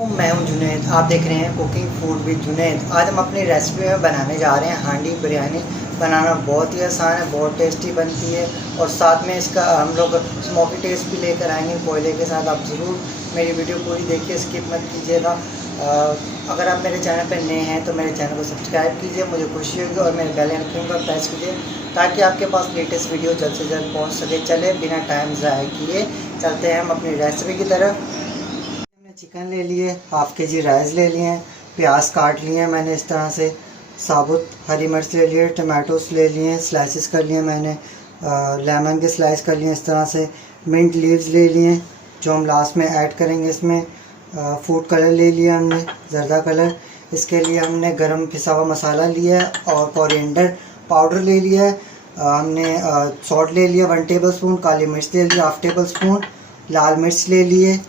मैं हूं जुनैद, आप देख रहे हैं कुकिंग फूड विद जुनैद। आज हम अपनी रेसिपी में बनाने जा रहे हैं हांडी बिरयानी। बनाना बहुत ही आसान है, बहुत टेस्टी बनती है और साथ में इसका हम लोग स्मोकी टेस्ट भी लेकर आएंगे कोयले के साथ। आप ज़रूर मेरी वीडियो पूरी देखिए, स्किप मत कीजिएगा। अगर आप मेरे चैनल पर नए हैं तो मेरे चैनल को सब्सक्राइब कीजिए, मुझे खुशी होगी, और मेरे बेल आइकन पर प्रेस कीजिए ताकि आपके पास लेटेस्ट वीडियो जल्द से जल्द पहुँच सके। चले बिना टाइम ज़ाया किए चलते हैं हम अपनी रेसिपी की तरफ। चिकन ले लिए, हाफ़ के जी राइस ले लिए हैं, प्याज काट लिए हैं मैंने इस तरह से, साबुत हरी मिर्च ले लिए, टमाटोस ले लिए, स्लाइसेस कर लिए मैंने, लेमन के स्लाइस कर लिए इस तरह से, मिंट लीव्स ले लिए जो हम लास्ट में ऐड करेंगे इसमें। फूड कलर ले लिया हमने, ज़र्दा कलर। इसके लिए हमने गरम पिसा हुआ मसाला लिया है और कोरिएंडर पाउडर ले लिया है। हमने सॉल्ट ले लिया 1 टेबल स्पून, काली मिर्च ले लिया 1/2 टेबल स्पून, लाल मिर्च ले लिए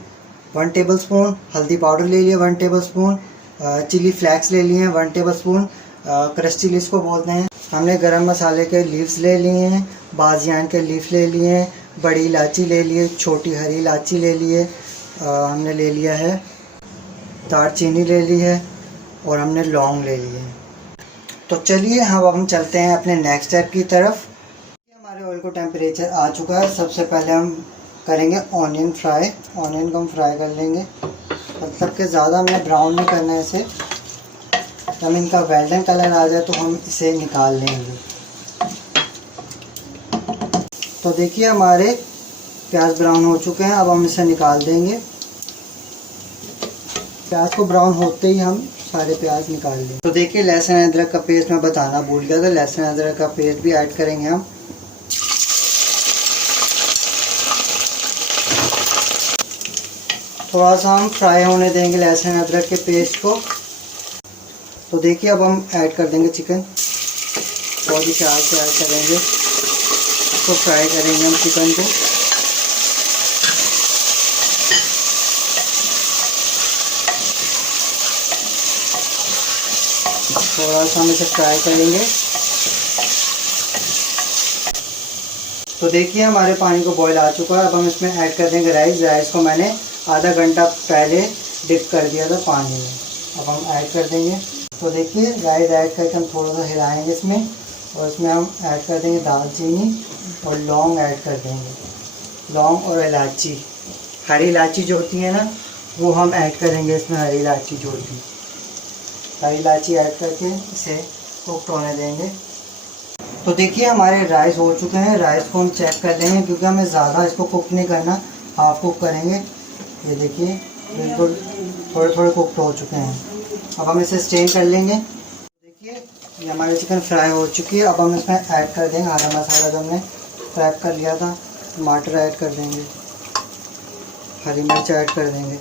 1 टेबल स्पून, हल्दी पाउडर ले लिया 1 टेबल स्पून, चिली फ्लैक्स ले लिए हैं 1 टेबल स्पून, क्रश चिलीज को बोलते हैं। हमने गरम मसाले के लीव्स ले लिए हैं, बाजियान के लीफ ले लिए हैं, बड़ी इलायची ले लिए, छोटी हरी इलायची ले लिए, हमने ले लिया है दालचीनी ले ली है और हमने लौंग ले लिए हैं। तो चलिए अब हम चलते हैं अपने नेक्स्ट स्टेप की तरफ। हमारे ऑयल को टेम्परेचर आ चुका है। सबसे पहले हम करेंगे ऑनियन फ्राई। ऑनियन को हम फ्राई कर लेंगे, मतलब कि ज़्यादा हमें ब्राउन नहीं करना है इसे। जब इनका गोल्डन कलर आ जाए तो हम इसे निकाल लेंगे। तो देखिए हमारे प्याज ब्राउन हो चुके हैं, अब हम इसे निकाल देंगे। प्याज को ब्राउन होते ही हम सारे प्याज निकाल लेंगे। तो देखिए लहसुन अदरक का पेस्ट मैं बताना भूल गया था, लहसुन अदरक का पेस्ट भी ऐड करेंगे हम। थोड़ा सा हम फ्राई होने देंगे लहसुन अदरक के पेस्ट को। तो देखिए अब हम ऐड कर देंगे चिकन, बहुत ही प्यार से ऐड करेंगे, तो फ्राई करेंगे हम चिकन को। थोड़ा सा हम इसे फ्राई करेंगे। तो देखिए हमारे पानी को बॉईल आ चुका है। अब हम इसमें ऐड कर देंगे राइस। राइस को मैंने आधा घंटा पहले डिप कर दिया था पानी में, अब हम ऐड कर देंगे। तो देखिए राइस ऐड करके हम थोड़ा सा हिलाएंगे इसमें, और इसमें हम ऐड कर देंगे दालचीनी और लौंग ऐड कर देंगे, लौंग और इलायची, हरी इलायची जो होती है ना वो हम ऐड करेंगे इसमें। हरी इलायची जो होती है, हरी इलायची ऐड करके इसे कुक होने देंगे। तो देखिए हमारे राइस हो चुके हैं। राइस को हम चेक कर लेंगे क्योंकि हमें ज़्यादा इसको कुक नहीं करना, हाफ कुक करेंगे। ये देखिए बिल्कुल थोड़े थोड़े कुक हो चुके हैं। अब हम इसे स्टेन कर लेंगे। देखिए ये हमारी चिकन फ्राई हो चुकी है। अब हम इसमें ऐड कर देंगे हरा मसाला जो हमने फ्राई कर लिया था, टमाटर ऐड कर देंगे, हरी मिर्च ऐड कर देंगे,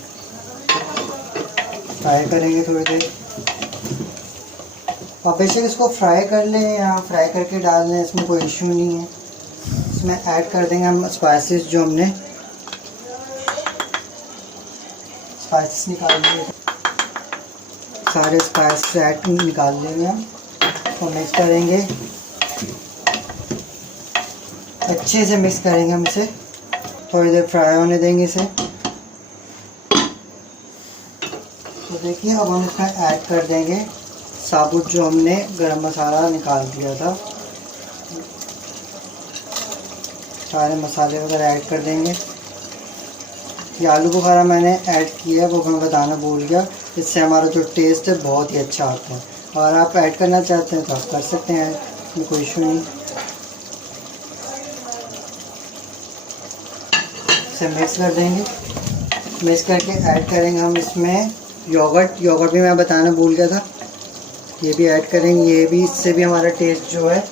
फ्राई करेंगे थोड़ी देर। आप बेशक इसको फ्राई कर लें या फ्राई करके डाल लें, इसमें कोई इशू नहीं है। इसमें ऐड कर देंगे हम स्पाइसेस जो हमने स्पाइसेस निकाल लिए, सारे स्पाइस ऐड निकाल लेंगे हम और मिक्स करेंगे, अच्छे से मिक्स करेंगे हम इसे। थोड़ी देर फ्राई होने देंगे इसे। तो देखिए अब हम इसमें ऐड कर देंगे साबुत जो हमने गरम मसाला निकाल दिया था, सारे मसाले वगैरह ऐड कर देंगे। ये आलू बुखारा मैंने ऐड किया है, वो मैं बताना भूल गया। इससे हमारा जो टेस्ट है बहुत ही अच्छा आता है। और आप ऐड करना चाहते हैं तो आप कर सकते हैं, इसमें कोई इशू नहीं। इसे मिक्स कर देंगे। मिक्स करके ऐड करेंगे हम इसमें योगर्ट। योगर्ट भी मैं बताना भूल गया था, ये भी ऐड करेंगे। ये भी, इससे भी हमारा टेस्ट जो है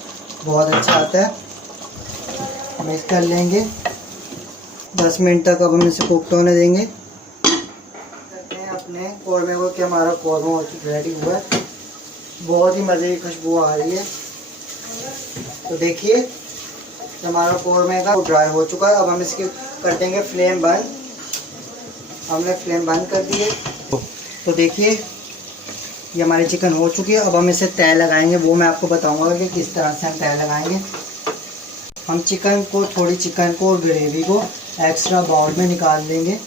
बहुत अच्छा आता है। मिक्स कर लेंगे 10 मिनट तक। अब हम इसे कुक होने देंगे। करते हैं अपने कौरमे को कि हमारा कौरमा रेडी हुआ है, बहुत ही मज़े की खुशबू आ रही है। तो देखिए हमारा कौरमे का ड्राई हो चुका है। अब हम इसके कर देंगे फ्लेम बंद। हमने फ्लेम बंद कर दिए। तो देखिए ये हमारी चिकन हो चुकी है। अब हम इसे तय लगाएंगे, वो मैं आपको बताऊंगा कि किस तरह से हम तय लगाएंगे। हम चिकन को, थोड़ी चिकन को और ग्रेवी को एक्स्ट्रा बाउल में निकाल लेंगे।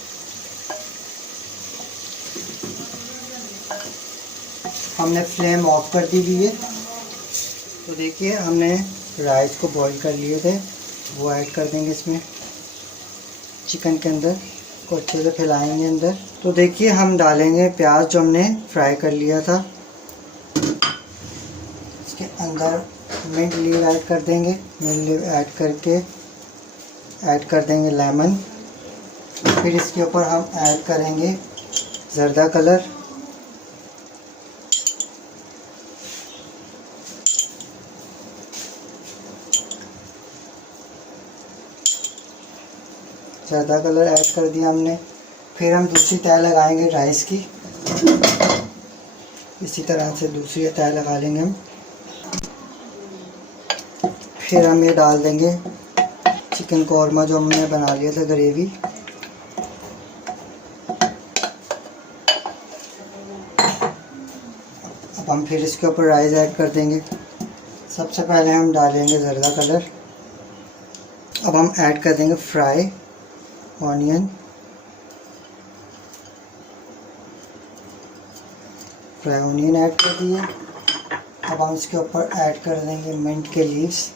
हमने फ्लेम ऑफ कर दी हुई है। तो देखिए हमने राइस को बॉईल कर लिए थे, वो ऐड कर देंगे इसमें चिकन के अंदर, को अच्छे से फैलाएंगे अंदर। तो देखिए हम डालेंगे प्याज जो हमने फ्राई कर लिया था, इसके अंदर मिंट लीव ऐड कर देंगे। मिंट लीव ऐड करके ऐड कर देंगे लेमन। फिर इसके ऊपर हम ऐड करेंगे ज़र्दा कलर, ज़्यादा कलर ऐड कर दिया हमने। फिर हम दूसरी तह लगाएंगे राइस की, इसी तरह से दूसरी तह लगा लेंगे हम। फिर हम ये डाल देंगे चिकन कौरमा जो हमने बना लिया था ग्रेवी। अब हम फिर इसके ऊपर राइस ऐड कर देंगे। सबसे पहले हम डालेंगे ज़र्दा कलर। अब हम ऐड कर देंगे फ्राई ऑनियन, ऐड कर दिए। अब हम इसके ऊपर ऐड कर देंगे मिंट के लीव्स,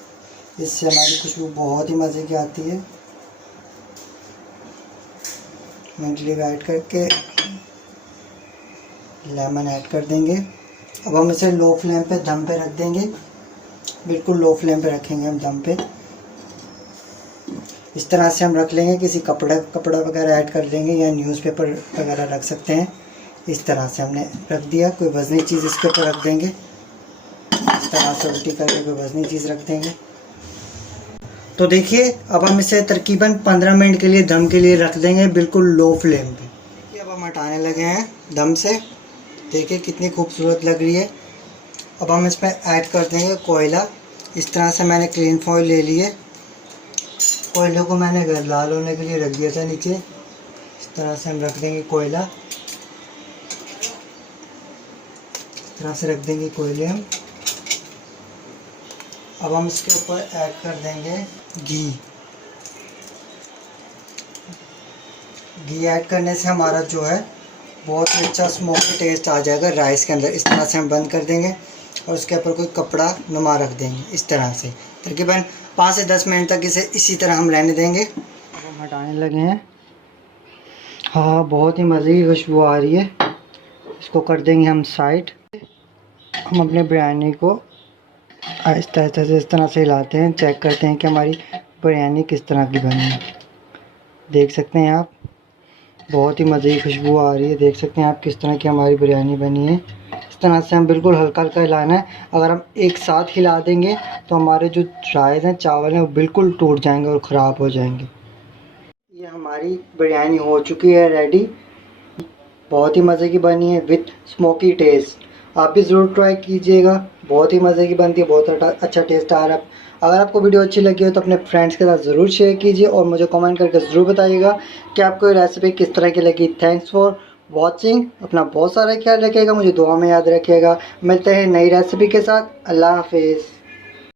इससे हमारी खुशबू बहुत ही मज़े की आती है। मिंट लीव ऐड करके लेमन ऐड कर देंगे। अब हम इसे लो फ्लेम पे दम पे रख देंगे, बिल्कुल लो फ्लेम पे रखेंगे हम दम पे। इस तरह से हम रख लेंगे, किसी कपड़ा वगैरह ऐड कर लेंगे या न्यूज़पेपर वगैरह रख सकते हैं। इस तरह से हमने रख दिया। कोई वज़नी चीज़ इसके ऊपर रख देंगे, इस तरह से उल्टी करके कोई वज़नी चीज़ रख देंगे। तो देखिए अब हम इसे तकरीबन 15 मिनट के लिए दम के लिए रख देंगे, बिल्कुल लो फ्लेम पे। देखिए अब हम हटाने लगे हैं दम से, देखिए कितनी खूबसूरत लग रही है। अब हम इसमें ऐड कर देंगे कोयला। इस तरह से मैंने क्लीन फॉइल ले लिए, कोयले को मैंने लाल होने के लिए रख दिया था नीचे। इस तरह से हम रख देंगे कोयला, इस तरह से रख देंगे कोयले हम। अब हम इसके ऊपर ऐड कर देंगे घी ऐड करने से हमारा जो है बहुत ही अच्छा स्मोकी टेस्ट आ जाएगा राइस के अंदर। इस तरह से हम बंद कर देंगे और उसके ऊपर कोई कपड़ा नुमा रख देंगे। इस तरह से तकरीबन 5 से 10 मिनट तक इसे इसी तरह हम रहने देंगे। हम हटाने लगे हैं। हाँ, बहुत ही मज़े की खुशबू आ रही है। इसको कर देंगे हम साइड। हम अपने बिरयानी को आहिस्ता आहिस्ता से इस तरह से हिलाते हैं, चेक करते हैं कि हमारी बिरयानी किस तरह की बनी है। देख सकते हैं आप, बहुत ही मज़े की खुशबू आ रही है। देख सकते हैं आप किस तरह की हमारी बिरयानी बनी है। इस तरह से हम बिल्कुल हल्का हल्का हिलाना है। अगर हम एक साथ हिला देंगे तो हमारे जो राइस हैं, चावल हैं, वो बिल्कुल टूट जाएंगे और ख़राब हो जाएंगे। ये हमारी बिरयानी हो चुकी है रेडी। बहुत ही मज़े की बनी है विथ स्मोकी टेस्ट। आप भी ज़रूर ट्राई कीजिएगा, बहुत ही मज़े की बनती है, बहुत अच्छा टेस्ट आ रहा है। अगर आपको वीडियो अच्छी लगी हो तो अपने फ्रेंड्स के साथ ज़रूर शेयर कीजिए और मुझे कमेंट करके ज़रूर बताइएगा कि आपको ये रेसिपी किस तरह की लगी। Thanks for watching. अपना बहुत सारा ख्याल रखिएगा, मुझे दुआ में याद रखिएगा। मिलते हैं नई रेसिपी के साथ। अल्लाह हाफिज़।